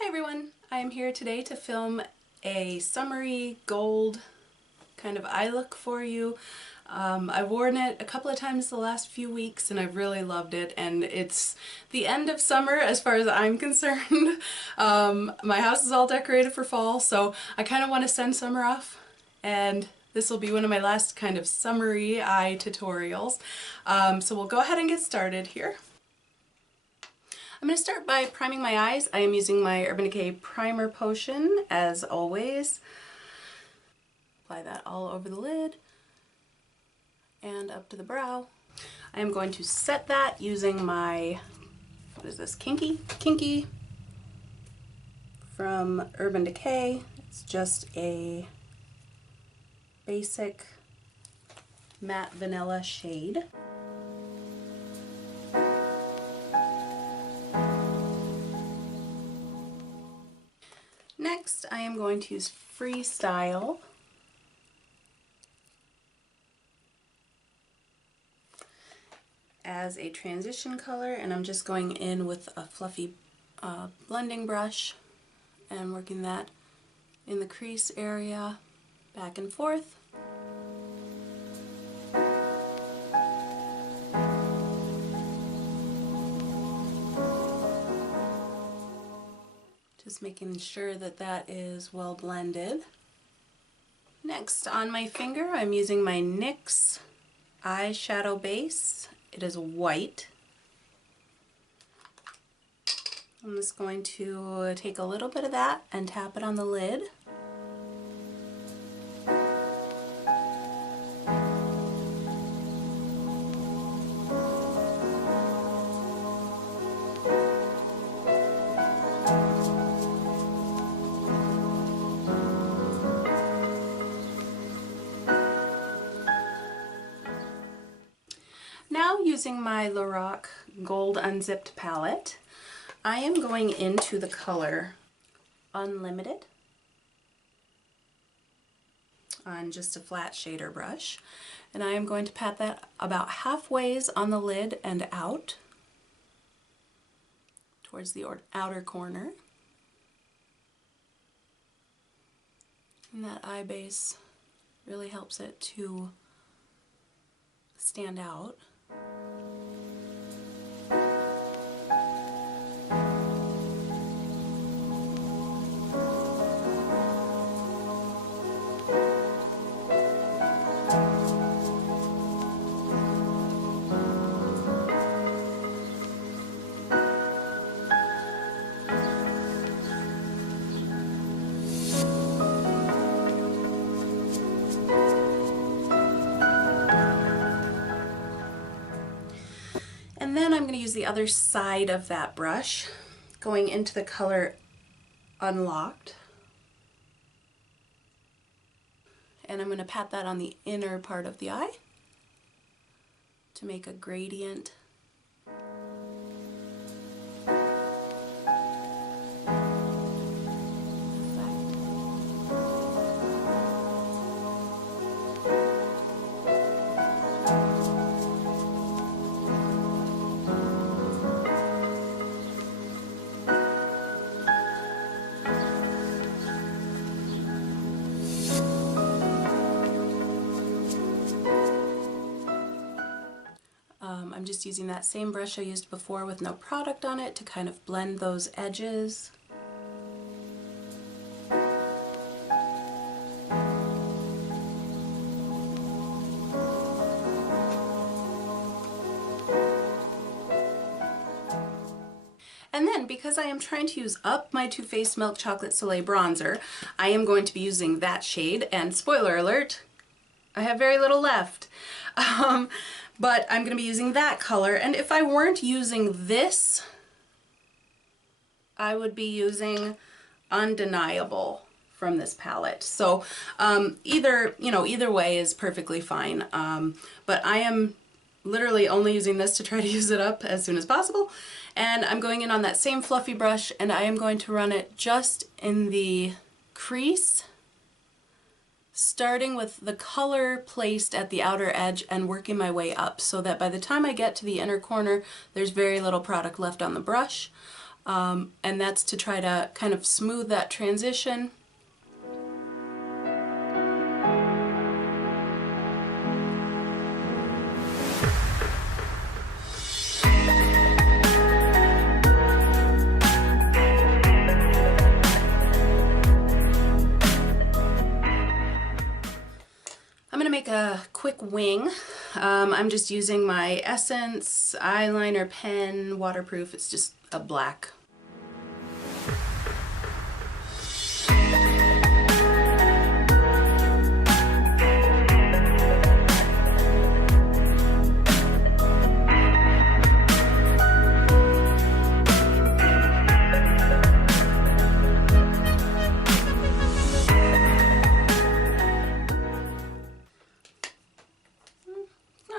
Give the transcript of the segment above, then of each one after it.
Hi everyone, I am here today to film a summery gold kind of eye look for you. I've worn it a couple of times the last few weeks and I've really loved it, and it's the end of summer as far as I'm concerned. My house is all decorated for fall, so I kind of want to send summer off, and this will be one of my last kind of summery eye tutorials. So we'll go ahead and get started here. I'm going to start by priming my eyes. I am using my Urban Decay Primer Potion, as always. Apply that all over the lid and up to the brow. I am going to set that using my, what is this, Kinky from Urban Decay. It's just a basic matte vanilla shade. Next, I am going to use Freestyle as a transition color, and I'm just going in with a fluffy blending brush and working that in the crease area, back and forth. Just making sure that that is well blended. Next, on my finger, I'm using my NYX eyeshadow base. It is white. I'm just going to take a little bit of that and tap it on the lid. Now, using my Lorac Gold Unzipped palette, I am going into the color Unlimited on just a flat shader brush, and I am going to pat that about halfways on the lid and out towards the outer corner. And that eye base really helps it to stand out. And then I'm going to use the other side of that brush, going into the color Unlocked. And I'm going to pat that on the inner part of the eye to make a gradient. I'm just using that same brush I used before with no product on it to kind of blend those edges. And then, because I am trying to use up my Too Faced Milk Chocolate Soleil bronzer, I am going to be using that shade, and spoiler alert, I have very little left. But I'm going to be using that color, and if I weren't using this, I would be using Undeniable from this palette. So either way is perfectly fine, but I am literally only using this to try to use it up as soon as possible, and I'm going in on that same fluffy brush, and I am going to run it just in the crease, starting with the color placed at the outer edge and working my way up so that by the time I get to the inner corner, there's very little product left on the brush. and that's to try to kind of smooth that transition. I'm going to make a quick wing. I'm just using my Essence eyeliner pen, waterproof. It's just a black.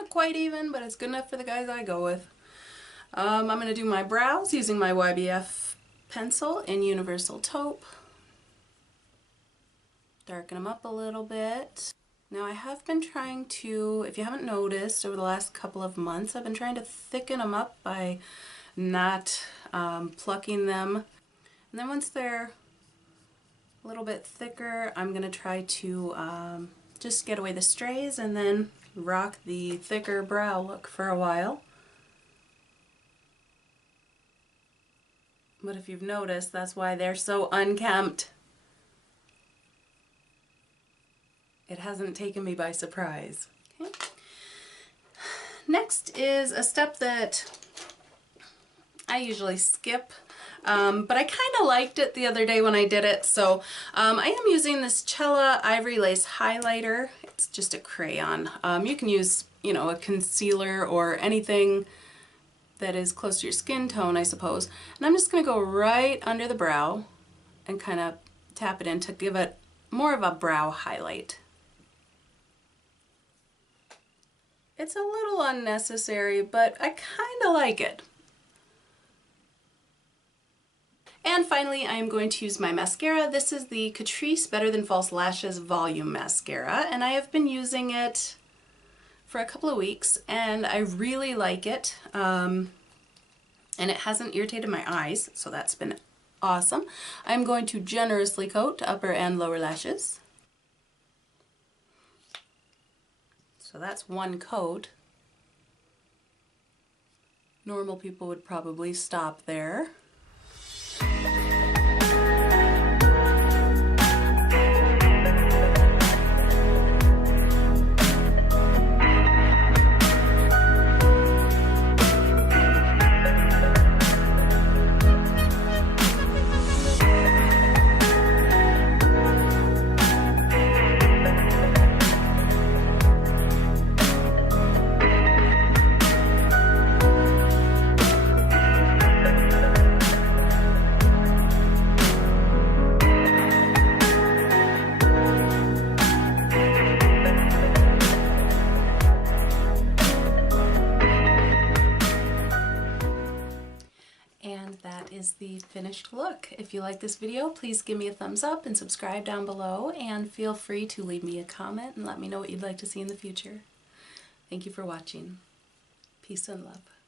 Quite even, but it's good enough for the guys I go with. I'm going to do my brows using my YBF pencil in Universal Taupe. Darken them up a little bit. Now I have been trying to, if you haven't noticed, over the last couple of months, I've been trying to thicken them up by not plucking them. And then once they're a little bit thicker, I'm going to try to just get away the strays and then rock the thicker brow look for a while. But if you've noticed, that's why they're so unkempt. It hasn't taken me by surprise. Okay. Next is a step that I usually skip, but I kind of liked it the other day when I did it. So I am using this Cella Ivory Lace highlighter. It's just a crayon. You can use, you know, a concealer or anything that is close to your skin tone, I suppose. And I'm just going to go right under the brow and kind of tap it in to give it more of a brow highlight. It's a little unnecessary, but I kind of like it. And finally, I am going to use my mascara. This is the Catrice Better Than False Lashes Volume Mascara, and I have been using it for a couple of weeks, and I really like it. And it hasn't irritated my eyes, so that's been awesome. I'm going to generously coat upper and lower lashes. So that's one coat. Normal people would probably stop there. Is the finished look. If you like this video, please give me a thumbs up and subscribe down below, and feel free to leave me a comment and let me know what you'd like to see in the future. Thank you for watching. Peace and love.